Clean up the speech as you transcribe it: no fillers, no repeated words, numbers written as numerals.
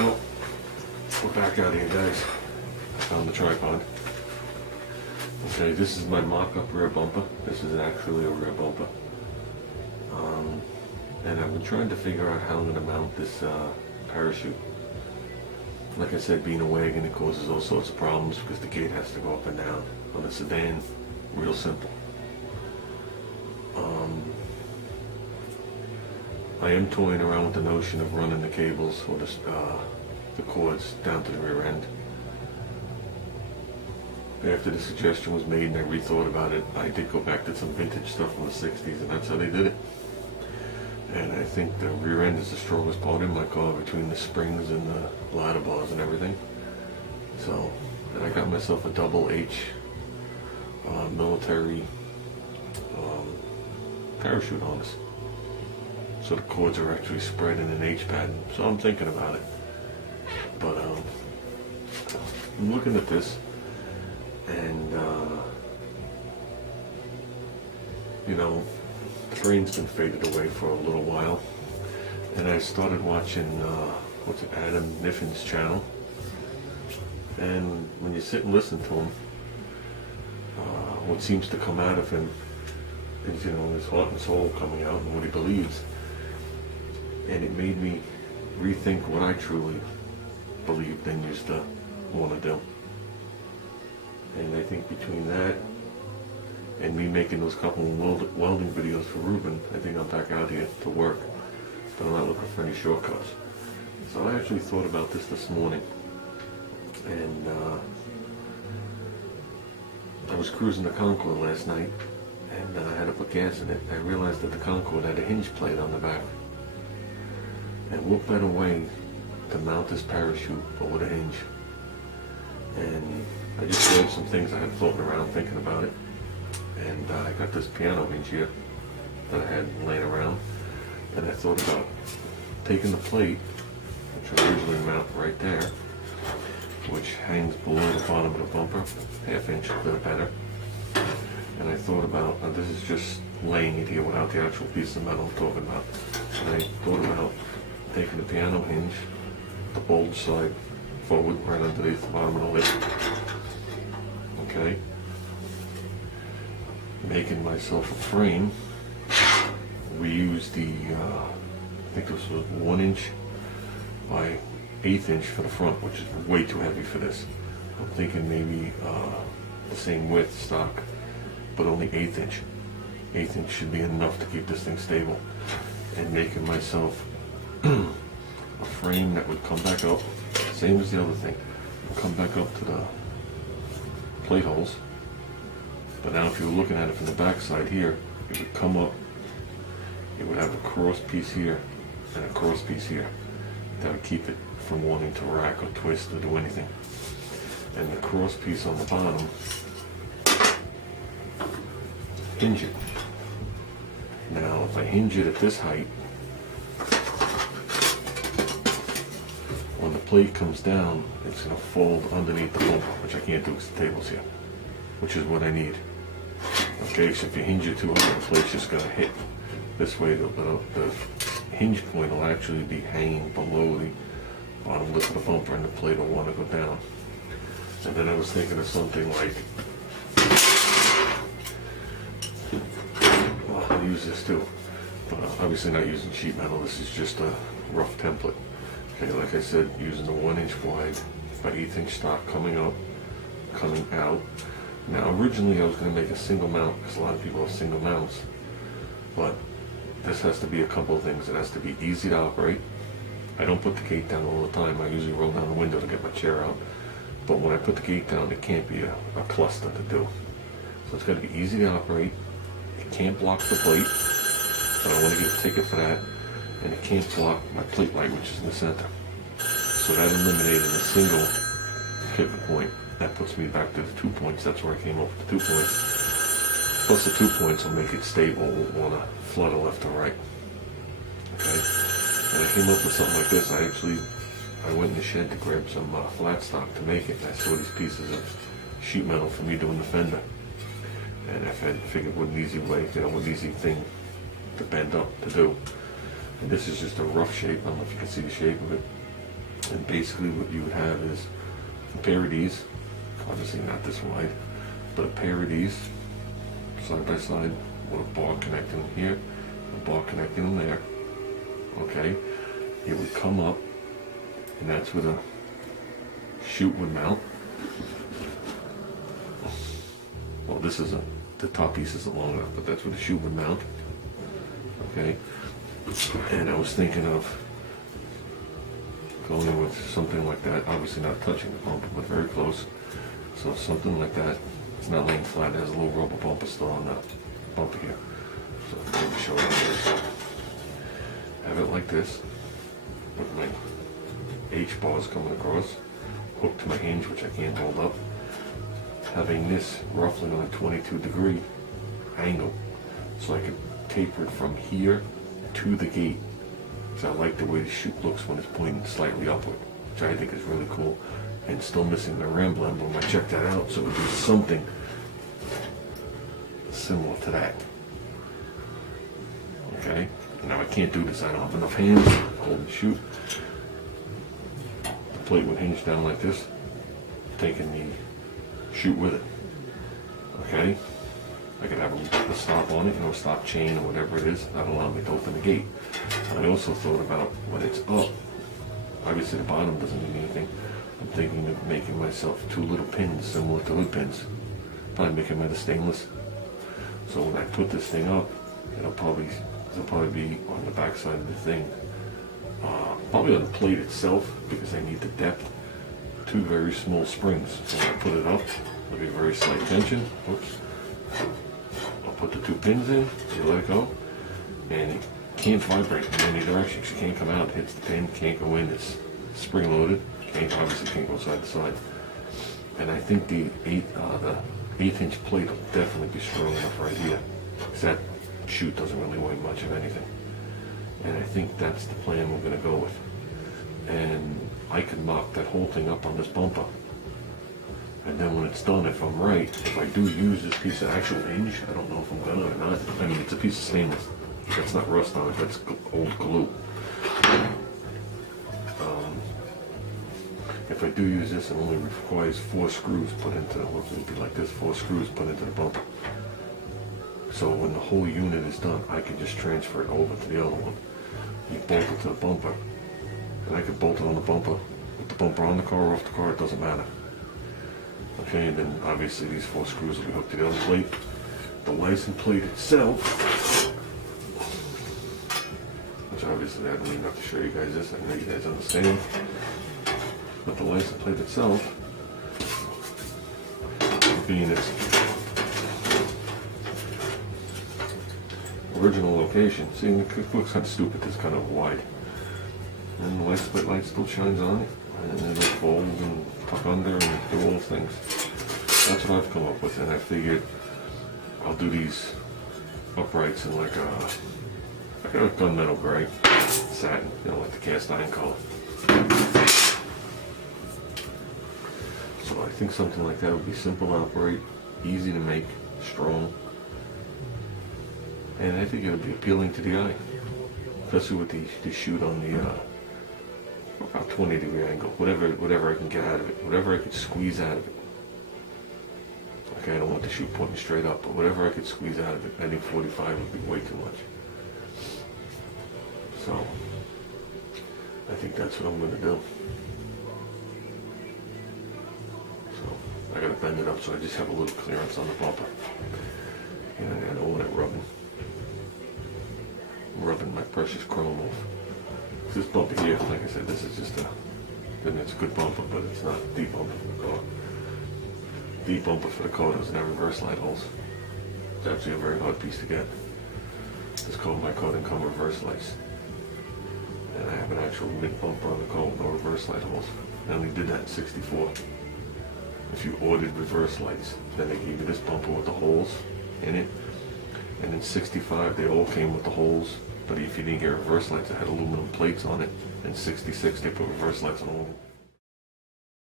Well, we're back out here, guys. I found the tripod. Okay, this is my mock-up rear bumper. This is actually a rear bumper. And I've been trying to figure out how I'm going to mount this parachute. Like I said, being a wagon, it causes all sorts of problems because the gate has to go up and down. On a sedan, real simple. I am toying around with the notion of running the cables or the cords down to the rear end. After the suggestion was made and I rethought about it, I did go back to some vintage stuff from the 60s, and that's how they did it. And I think the rear end is the strongest part in my car between the springs and the ladder bars and everything. So, and I got myself a double H military parachute harness. So the cords are actually spread in an H pattern. So I'm thinking about it. But I'm looking at this, and you know, the brain's been faded away for a little while, and I started watching Adam Niffin's channel. And when you sit and listen to him, what seems to come out of him is, you know, his heart and soul coming out and what he believes. And it made me rethink what I truly believed and used to want to do. And I think between that and me making those couple of welding videos for Ruben, I think I'm back out here to work. But I'm not looking for any shortcuts. So I actually thought about this morning. And I was cruising the Concorde last night, and I had to put gas in it. I realized that the Concorde had a hinge plate on the back. And what better way to mount this parachute but with a hinge? And I just grabbed some things I had floating around thinking about it. And I got this piano hinge here that I had laying around. And I thought about taking the plate, which I usually mount right there, which hangs below the bottom of the bumper, half inch, a little better. And I thought about, this is just laying it here without the actual piece of metal I'm talking about. And I thought about taking the piano hinge, the bulge side forward, right underneath the bottom of the lid. Okay. Making myself a frame. We used the, I think this was 1 inch by 1/8 inch for the front, which is way too heavy for this. I'm thinking maybe the same width stock, but only 1/8 inch. 1/8 inch should be enough to keep this thing stable. And making myself a frame that would come back up, same as the other thing, would come back up to the plate holes. But now if you were looking at it from the back side here, it would come up, it would have a cross piece here and a cross piece here. That would keep it from wanting to rack or twist or do anything. And the cross piece on the bottom, hinge it. Now if I hinge it at this height, when the plate comes down, it's going to fold underneath the bumper, which I can't do because the table's here, which is what I need. Okay, so if you hinge it too high, the plate's just going to hit this way. The hinge point will actually be hanging below the bottom lip of the bumper, and the plate will want to go down. And then I was thinking of something like, well, I'll use this too, but obviously not using sheet metal. This is just a rough template. Okay, like I said, using the 1 inch wide by 1/8 inch stock coming up, coming out. Now originally I was going to make a single mount because a lot of people have single mounts, but this has to be a couple of things. It has to be easy to operate. I don't put the gate down all the time. I usually roll down the window to get my chair out. But when I put the gate down, it can't be a cluster to do. So it's got to be easy to operate. It can't block the plate, so I want to get a ticket for that. And it can't block my plate light, which is in the center. So that eliminated a single pivot point. That puts me back to the 2 points. That's where I came up with the 2 points. Plus the 2 points will make it stable. It won't want to flutter left or right. Okay? And I came up with something like this. I went in the shed to grab some flat stock to make it. And I saw these pieces of sheet metal for me doing the fender. And I figured what an easy way, what an easy thing to bend up to do. And this is just a rough shape. I don't know if you can see the shape of it. And basically what you would have is a pair of these, obviously not this wide, but a pair of these side by side with a bar connecting them here, a bar connecting them there. Okay, it would come up, and that's where the chute would mount. Well, this isn't, the top piece isn't long enough, but that's where the chute would mount. Okay, and I was thinking of going with something like that, obviously not touching the bumper, but very close. So something like that. It's not laying flat, it has a little rubber bumper still on that bumper here. So let me show you this. Have it like this, with my H bars coming across, hooked to my hinge, which I can't hold up. Having this roughly on a 22-degree angle, so I can taper it from here to the gate. So I like the way the chute looks when it's pointing slightly upward, which I think is really cool. And still missing the Ramble emblem. I checked that out, so it would be something similar to that. Okay, now I can't do this, I don't have enough hands to hold the chute. The plate would hinge down like this, taking the chute with it. Okay, I could have a stop on it, a stop chain or whatever it is, that'll allow me to open the gate. I also thought about when it's up, obviously the bottom doesn't mean anything. I'm thinking of making myself 2 little pins similar to hood pins. Probably make them out of stainless. So when I put this thing up, it'll probably be on the back side of the thing. Probably on the plate itself, because I need the depth. 2 very small springs. So when I put it up, there'll be a very slight tension. Oops. I'll put the 2 pins in, you let it go, and it can't vibrate in any direction. It can't come out, it hits the pin, can't go in. It's spring loaded. Obviously can't go side to side. And I think the 1/8-inch plate will definitely be strong enough right here, because that chute doesn't really weigh much of anything. And I think that's the plan we're going to go with. And I can mock that whole thing up on this bumper. And then when it's done, if I'm right, if I do use this piece of actual hinge, I don't know if I'm gonna or not. I mean, it's a piece of stainless. That's not rust on it, that's old glue. If I do use this, it only requires 4 screws put into it. It would be like this, 4 screws put into the bumper. So when the whole unit is done, I can just transfer it over to the other one. You bolt it to the bumper, and I could bolt it on the bumper, with the bumper on the car or off the car, it doesn't matter. Okay, and then obviously these 4 screws will be hooked to the other plate. The license plate itself, which obviously I don't even have to show you guys this, I know you guys understand. But the license plate itself, being its original location, see, it looks kind of stupid, it's kind of wide. And the license plate light still shines on it, and it'll fold and tuck under and do all things. That's what I've come up with, and I figured I'll do these uprights in like a gunmetal gray, satin, like the cast iron color. So I think something like that would be simple to operate, easy to make, strong, and I think it would be appealing to the eye, especially with the chute on the about 20-degree angle, whatever I can get out of it, whatever I could squeeze out of it. Okay, I don't want the chute pointing straight up, but whatever I could squeeze out of it, I think 45 would be way too much. So I think that's what I'm going to do. I gotta bend it up so I just have a little clearance on the bumper. And I don't want it rubbing my precious chrome off. This bumper here, like I said, this is just it's a good bumper, but it's not the bumper for the car. The bumper for the car doesn't have reverse light holes. It's actually a very hard piece to get. It's called my car didn't come reverse lights. And I have an actual mid bumper on the car with no reverse light holes. I only did that in '64. If you ordered reverse lights, then they gave you this bumper with the holes in it. And in '65, they all came with the holes. But if you didn't get reverse lights, it had aluminum plates on it. In '66, they put reverse lights on all of them.